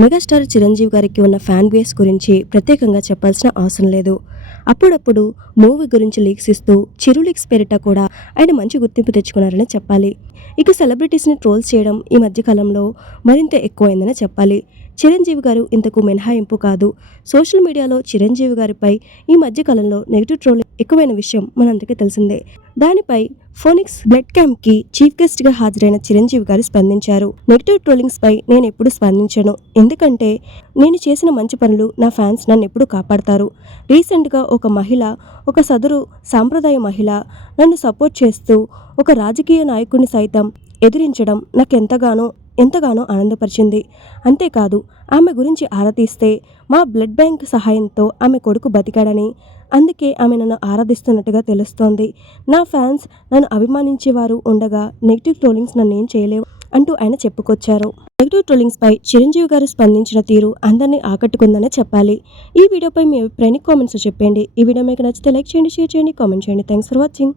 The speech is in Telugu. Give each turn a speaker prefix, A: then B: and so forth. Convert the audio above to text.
A: మెగాస్టార్ చిరంజీవి గారికి ఉన్న ఫ్యాన్ బేస్ గురించి ప్రత్యేకంగా చెప్పాల్సిన అవసరం లేదు. అప్పుడప్పుడు మూవీ గురించి లీక్స్ ఇస్తూ చిరు లీక్స్ పేరిట కూడా ఆయన మంచి గుర్తింపు తెచ్చుకున్నారని చెప్పాలి. ఇక సెలబ్రిటీస్ని ట్రోల్స్ చేయడం ఈ మధ్యకాలంలో మరింత ఎక్కువైందని చెప్పాలి. చిరంజీవి గారు ఇంతకు మినహాయింపు కాదు. సోషల్ మీడియాలో చిరంజీవి గారిపై ఈ మధ్యకాలంలో నెగిటివ్ ట్రోల్ ఎక్కువైన విషయం మనందరికీ తెలిసిందే. దానిపై ఫోనిక్స్ బ్లడ్ క్యాంప్కి చీఫ్ గెస్ట్గా హాజరైన చిరంజీవి గారు స్పందించారు. నెగిటివ్ ట్రోలింగ్స్ పై నేను ఎప్పుడు స్పందించను. ఎందుకంటే నేను చేసిన మంచి పనులు నా ఫ్యాన్స్ నన్ను ఎప్పుడు కాపాడతారు. రీసెంట్గా ఒక మహిళ ఒక సదరు సాంప్రదాయ మహిళ నన్ను సపోర్ట్ చేస్తూ ఒక రాజకీయ నాయకుడిని సైతం ఎదిరించడం నాకు ఎంతగానో ఆనందపరిచింది. అంతేకాదు ఆమె గురించి ఆరా తీస్తే మా బ్లడ్ బ్యాంక్ సహాయంతో ఆమె కొడుకు బతికాడని అందుకే ఆమె నన్ను ఆరాధిస్తున్నట్టుగా తెలుస్తోంది. నా ఫ్యాన్స్ నన్ను అభిమానించేవారు ఉండగా నెగిటివ్ ట్రోలింగ్స్ నన్ను ఏం చేయలేవు అంటూ ఆయన చెప్పుకొచ్చారు. నెగిటివ్ ట్రోలింగ్స్ పై చిరంజీవి గారు స్పందించిన తీరు అందరినీ ఆకట్టుకుందనే చెప్పాలి. ఈ వీడియోపై మీ అభిప్రాయాన్ని కామెంట్స్ చెప్పండి. ఈ వీడియో మీకు నచ్చితే లైక్ చేయండి షేర్ చేయండి కామెంట్ చేయండి. Thanks for watching.